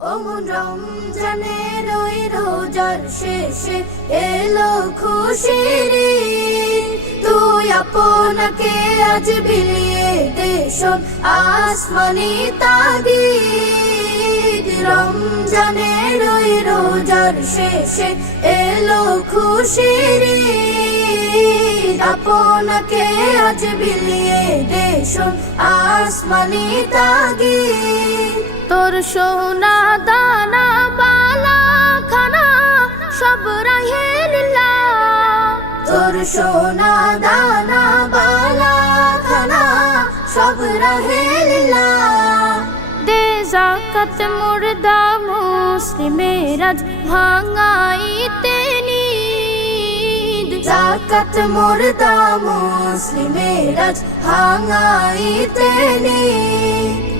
অমন রমজানের ওই রোজার শেষে এলো খুশির। তুই আপনাকে আজ বিলিয়ে দেশন আসমানি তাগিদ রমজানের ওই রোজার শেষে এলো খুশির। আপনাকে আজ বিলিয়ে দেশন আসমানি তাগিদ তোর সোনা দানা বালা খানা সব রাহেলিল্লা তোর সোনা দানা বালা খানা সব রাহেলিল্লা দে জাকাত মুর্দা মুসলিমের আজ ভাঙাইতে জাকাত মুর্দা মুসলিমের আজ ভাঙাইতে নিদ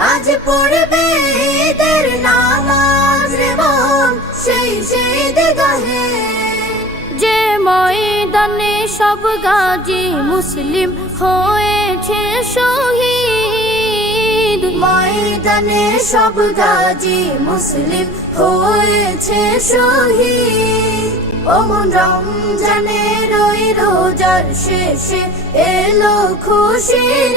আজ পড়বে ঈদের নামাজ রে মন সেই সেই গাহে। যে ময়দানে সব গাজী মুসলিম হয়েছে শহীদ। ময়দানে সব গাজী মুসলিম হয়েছে শহীদ। অমন রমজানের ওই রোজার শেষে এলো খুশির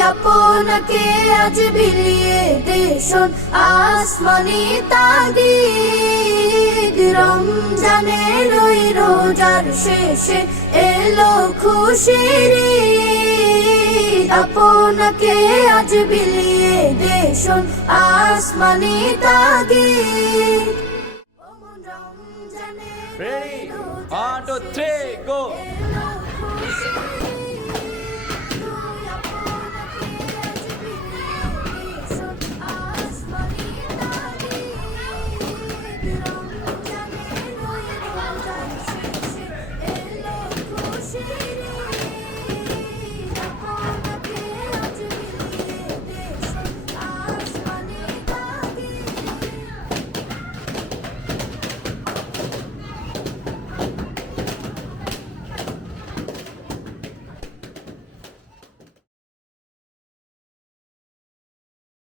আপনাকে আজ বিলিয়ে দেশন আসমানি তাগিদ রমজানের ওই রোজার শেষে এলো খুশির আপনাকে আজ বিলিয়ে দেশন আসমানি তাগিদ Ready? One, two, three, go!